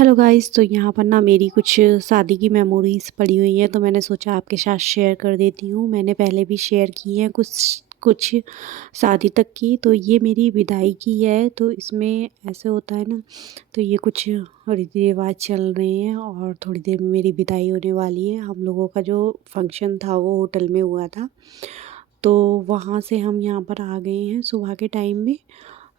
Hello guys, तो यहाँ पर ना मेरी कुछ शादी की मेमोरीज़ पड़ी हुई हैं, तो मैंने सोचा आपके साथ शेयर कर देती हूँ। मैंने पहले भी शेयर की हैं कुछ कुछ शादी तक की, तो ये मेरी विदाई की है। तो इसमें ऐसे होता है ना, तो ये कुछ रीति रिवाज चल रहे हैं और थोड़ी देर में मेरी विदाई होने वाली है। हम लोगों का जो फंक्शन था वो होटल में हुआ था, तो वहाँ से हम यहाँ पर आ गए हैं सुबह के टाइम में,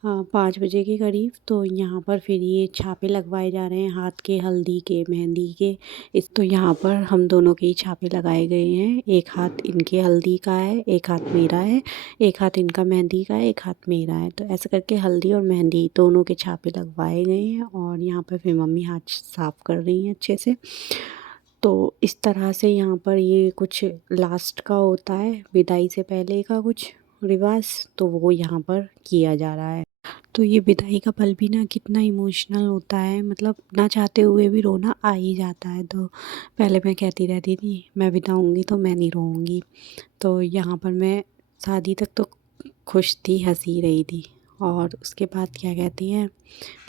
5 बजे के करीब। तो यहाँ पर फिर ये छापे लगवाए जा रहे हैं, हाथ के, हल्दी के, मेहंदी के। इस तो यहाँ पर हम दोनों के ही छापे लगाए गए हैं। एक हाथ इनके हल्दी का है, एक हाथ मेरा है, एक हाथ इनका मेहंदी का है, एक हाथ मेरा है। तो ऐसे करके हल्दी और मेहंदी दोनों के छापे लगवाए गए हैं और यहाँ पर फिर मम्मी हाथ साफ़ कर रही हैं अच्छे से। तो इस तरह से यहाँ पर ये कुछ लास्ट का होता है, विदाई से पहले का कुछ रिवाज, तो वो यहाँ पर किया जा रहा है। तो ये विदाई का पल भी ना कितना इमोशनल होता है, मतलब ना चाहते हुए भी रोना आ ही जाता है। तो पहले मैं कहती रहती थी मैं विदाऊँगी तो मैं नहीं रोऊँगी। तो यहाँ पर मैं शादी तक तो खुश थी, हँसी रही थी। और उसके बाद क्या कहती हैं,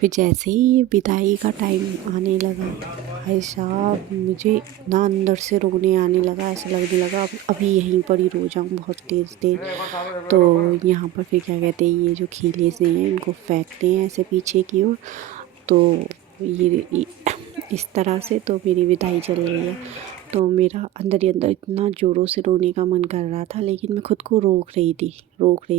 फिर जैसे ही ये विदाई का टाइम आने लगा, भाई साहब मुझे इतना अंदर से रोने आने लगा, ऐसा लगने लगा अब अभी यहीं पर ही रो जाऊँ बहुत तेज़ तेज़। तो यहाँ पर फिर क्या कहते हैं, ये जो खीले से हैं इनको फेंकते हैं ऐसे पीछे की ओर। तो ये इस तरह से तो मेरी विदाई चल रही है। तो मेरा अंदर ही अंदर इतना ज़ोरों से रोने का मन कर रहा था, लेकिन मैं खुद को रोक रही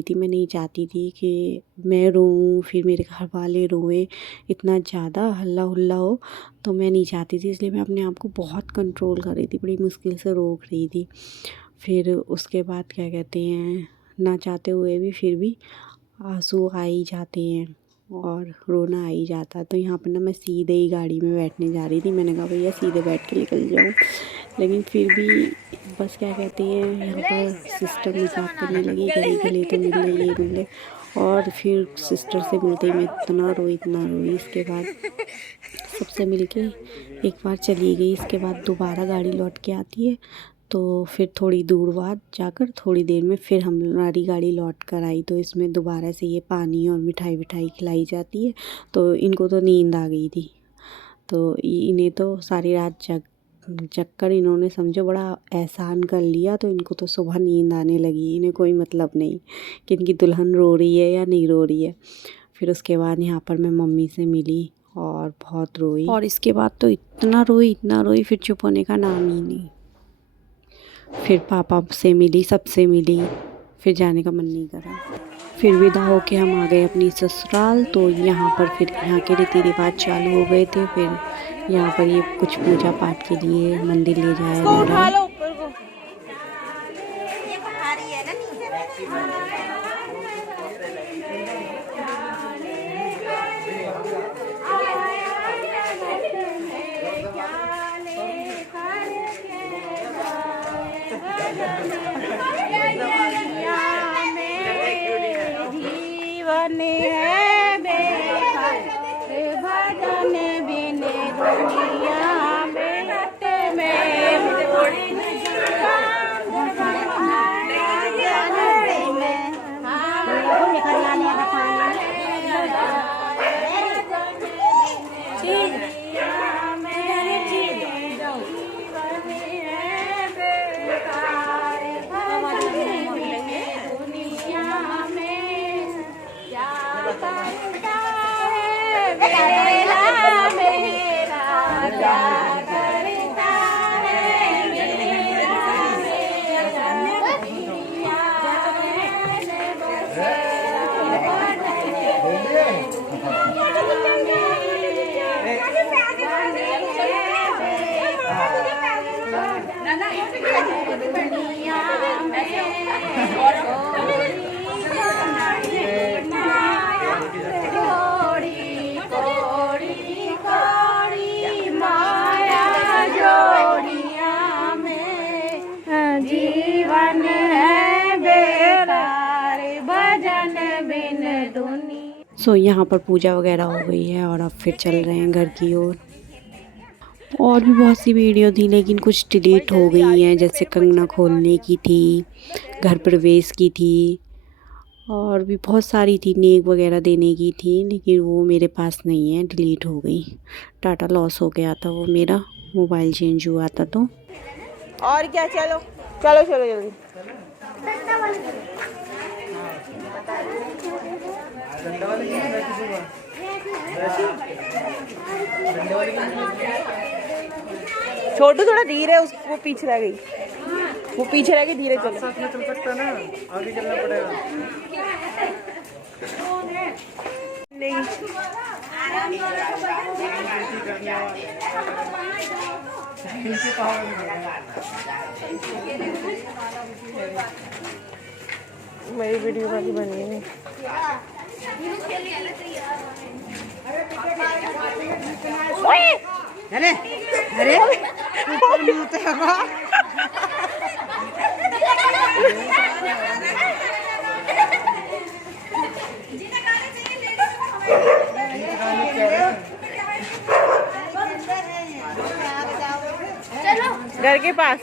थी। मैं नहीं चाहती थी कि मैं रोऊँ, फिर मेरे घर वाले रोएं, इतना ज़्यादा हल्ला हुल्ला हो। तो मैं नहीं चाहती थी, इसलिए मैं अपने आप को बहुत कंट्रोल कर रही थी, बड़ी मुश्किल से रोक रही थी। फिर उसके बाद क्या कहते हैं, ना चाहते हुए भी फिर भी आंसू आ ही जाते हैं और रोना आ ही जाता है। तो यहाँ पर ना मैं सीधे ही गाड़ी में बैठने जा रही थी, मैंने कहा भैया सीधे बैठ के निकल जाऊँ, लेकिन फिर भी बस क्या कहते हैं, यहाँ पर सिस्टर मजाक करने लगी, गले गले तो मिल ले, ये मिल ले। और फिर सिस्टर से मिलते ही मैं इतना रोई। इसके बाद सबसे मिलके एक बार चली गई, इसके बाद दोबारा गाड़ी लौट के आती है। तो फिर थोड़ी दूर बाद जाकर थोड़ी देर में फिर हमारी गाड़ी लौट कर आई, तो इसमें दोबारा से ये पानी और मिठाई विठाई खिलाई जाती है। तो इनको तो नींद आ गई थी, तो इन्हें तो सारी रात जग जग कर इन्होंने समझो बड़ा एहसान कर लिया। तो इनको तो सुबह नींद आने लगी, इन्हें कोई मतलब नहीं कि इनकी दुल्हन रो रही है या नहीं रो रही है। फिर उसके बाद यहाँ पर मैं मम्मी से मिली और बहुत रोई, और इसके बाद तो इतना रोई, फिर चुप होने का नाम ही नहीं। फिर पापा से मिली, सबसे मिली, फिर जाने का मन नहीं करा। फिर विदा होके हम आ गए अपनी ससुराल। तो यहाँ पर फिर यहाँ के रीति रिवाज चालू हो गए थे। फिर यहाँ पर ये कुछ पूजा पाठ के लिए मंदिर ले जाया जा रहा है। जीवन है भजन बिन दुनिया सो यहाँ पर पूजा वगैरह हो गई है और अब फिर चल रहे हैं घर की ओर। और भी बहुत सी वीडियो थी, लेकिन कुछ डिलीट हो गई हैं, जैसे कंगना खोलने की थी, घर प्रवेश की थी, और भी बहुत सारी थी, नेक वगैरह देने की थी, लेकिन वो मेरे पास नहीं है, डिलीट हो गई। डाटा लॉस हो गया था वो मेरा, मोबाइल चेंज हुआ था तो। और क्या, चलो चलो चलो जल्दी। छोटू थोड़ा धीरे, उसको पीछे रह गई, वो पीछे रह गई, धीरे चलो। साथ में चल सकता है ना, आगे चलना पड़ेगा। नहीं मेरी वीडियो वाली बनी नहीं। अरे अरे घर के पास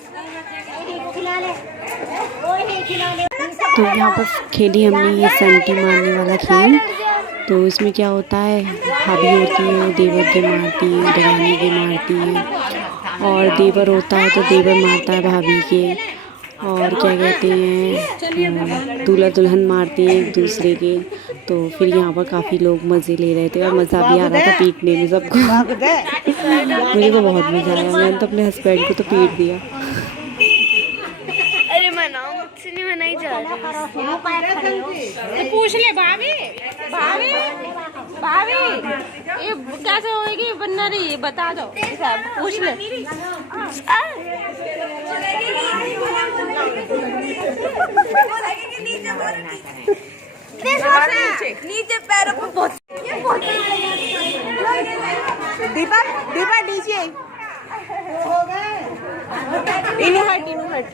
तो यहाँ पर खेली हमने ये संटी मारने वाला खेल। तो इसमें क्या होता है, भाभी होती है वो देवर के मारती है, देवानी के मारती है, और देवर होता है तो देवर मारता है भाभी के, और क्या कहते हैं, दूल्हा दुल्हन मारते हैं एक दूसरे के। तो फिर यहाँ पर काफ़ी लोग मज़े ले रहे थे और मज़ा भी आ रहा था पीटने में सबको। मुझे तो बहुत मज़ा आया, मैंने तो अपने हस्बैंड को तो पीट दिया। अरे मनाओ, मुझसे नहीं मनाई जा रही। तो पूछ ले भाभी, भाभी भाभी ये कैसे होएगी, बनना रही बता दो, पूछ ले। नीचे पैरों पर बहुत दीपा दीपा डीजे इनू हट, इनू हट।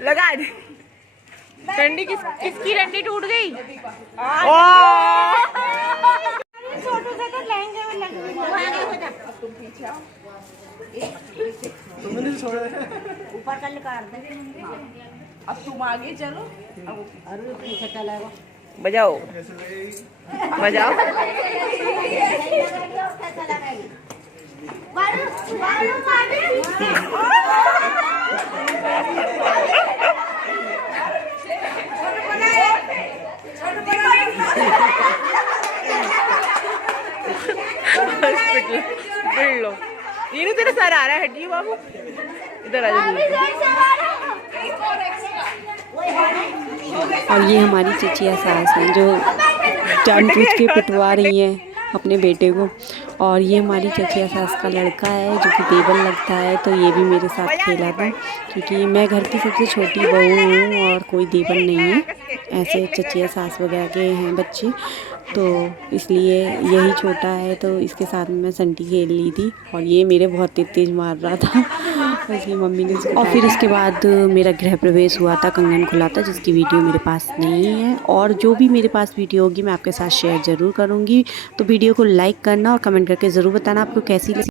लगा दे। डंडी किसकी डंडी टूट गई? ऊपर कल कर दे। अब तुम आगे चलो, अरे पीछे चलेगा। बजाओ बजाओ। लो ये तेरा सर आ रहा है, हटिए बाबू, इधर आ जाओ। और ये हमारी चचिया सास हैं जो जानबूझ के पिटवा रही हैं अपने बेटे को। और ये हमारी चचिया सास का लड़का है जो कि देवर लगता है, तो ये भी मेरे साथ खेला था, क्योंकि मैं घर की सबसे छोटी बहू हूँ और कोई देवर नहीं है, ऐसे चचिया सास वगैरह के हैं बच्चे, तो इसलिए यही छोटा है, तो इसके साथ में मैं संटी खेल ली थी। और ये मेरे बहुत तेज मार रहा था, इसलिए मम्मी ने और फिर इसके बाद मेरा गृह प्रवेश हुआ था, कंगन खुला था, जिसकी वीडियो मेरे पास नहीं है, और जो भी मेरे पास वीडियो होगी मैं आपके साथ शेयर ज़रूर करूँगी। तो वीडियो को लाइक करना और कमेंट करके ज़रूर बताना आपको कैसी लगी।